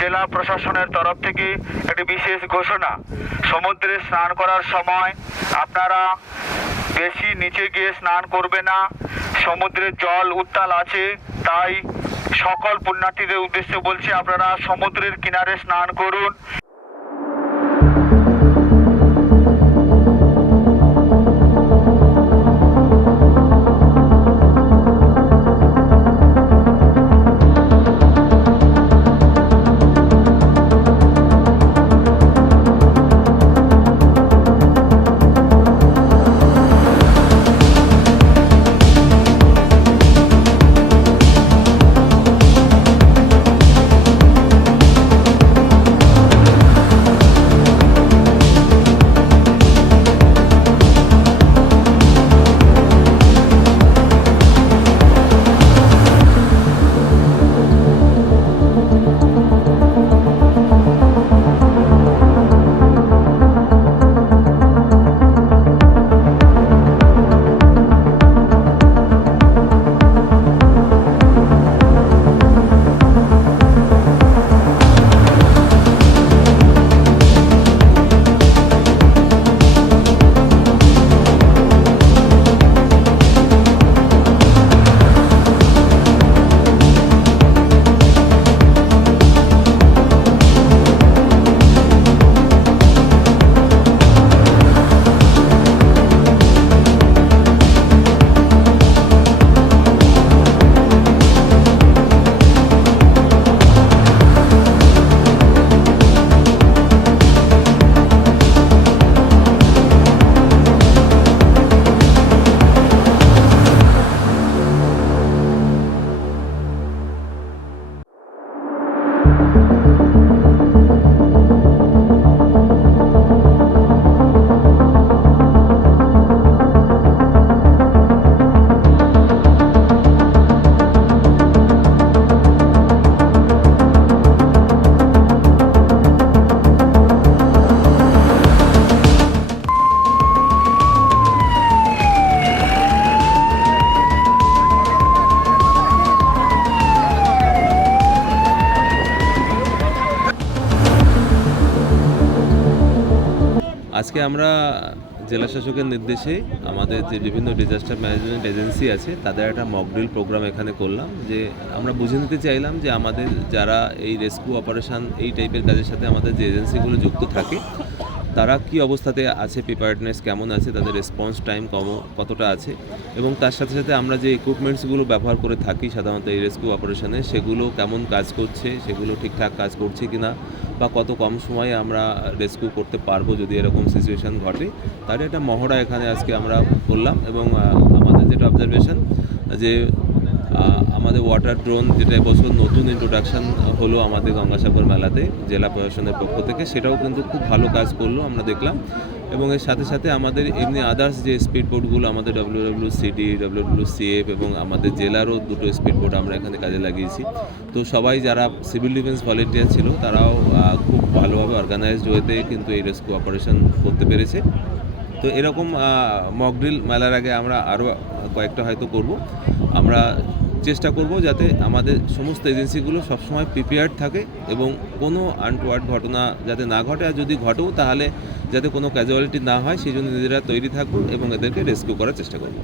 জেলা প্রশাসনের তরফ থেকে একটি বিশেষ ঘোষণা, সমুদ্রে স্নান করার সময় আপনারা বেশি নিচে গিয়ে স্নান করবে না। সমুদ্রের জল উত্তাল আছে, তাই সকল পুণ্যার্থীদের উদ্দেশ্যে বলছি আপনারা সমুদ্রের কিনারে স্নান করুন। আজকে আমরা জেলা শাসকের নির্দেশে আমাদের যে বিভিন্ন ডিজাস্টার ম্যানেজমেন্ট এজেন্সি আছে তাদের একটা মকড্রিল প্রোগ্রাম এখানে করলাম, যে আমরা বুঝে নিতে চাইলাম যে আমাদের যারা এই রেস্কিউ অপারেশন এই টাইপের কাজের সাথে আমাদের যে এজেন্সিগুলো যুক্ত থাকে তারা কি অবস্থাতে আছে, প্রিপারেডনেস কেমন আছে, তাদের রেসপন্স টাইম কতটা আছে, এবং তার সাথে সাথে আমরা যে ইকুইপমেন্টসগুলো ব্যবহার করে থাকি সাধারণত এই রেস্কিউ অপারেশনে সেগুলো কেমন কাজ করছে, সেগুলো ঠিকঠাক কাজ করছে কি না, বা কত কম সময়ে আমরা রেস্কিউ করতে পারবো যদি এরকম সিচুয়েশান ঘটে, তার একটা মহড়া এখানে আজকে আমরা করলাম। এবং আমাদের যেটা অবজারভেশন যে আমাদের ওয়াটার ড্রোন যেটা এবছর নতুন ইন্ট্রোডাকশান হলো আমাদের গঙ্গাসাগর মেলাতে জেলা প্রশাসনের পক্ষ থেকে, সেটাও কিন্তু খুব ভালো কাজ করলো আমরা দেখলাম। এবং এর সাথে সাথে আমাদের এমনি আদার্স যে স্পিড বোটগুলো আমাদের WWCD, WWCF এবং আমাদের জেলারও দুটো স্পিড বোট আমরা এখানে কাজে লাগিয়েছি। তো সবাই যারা সিভিল ডিফেন্স ভলেন্টিয়ার ছিল তারাও খুব ভালোভাবে অর্গানাইজড হয়েতে কিন্তু এই রেস্কিউ অপারেশন করতে পেরেছে। তো এরকম মকড্রিল মেলার আগে আমরা আরও কয়েকটা হয়তো করব। আমরা চেষ্টা করব যাতে আমাদের সমস্ত এজেন্সিগুলো সবসময় প্রিপেয়ার্ড থাকে এবং কোনো আনটোয়ার্ড ঘটনা যাতে না ঘটে, আর যদি ঘটেও তাহলে যাতে কোনো ক্যাজুয়ালিটি না হয় সেই জন্য নিজেরা তৈরি থাকবো এবং এদেরকে রেস্কিউ করার চেষ্টা করব।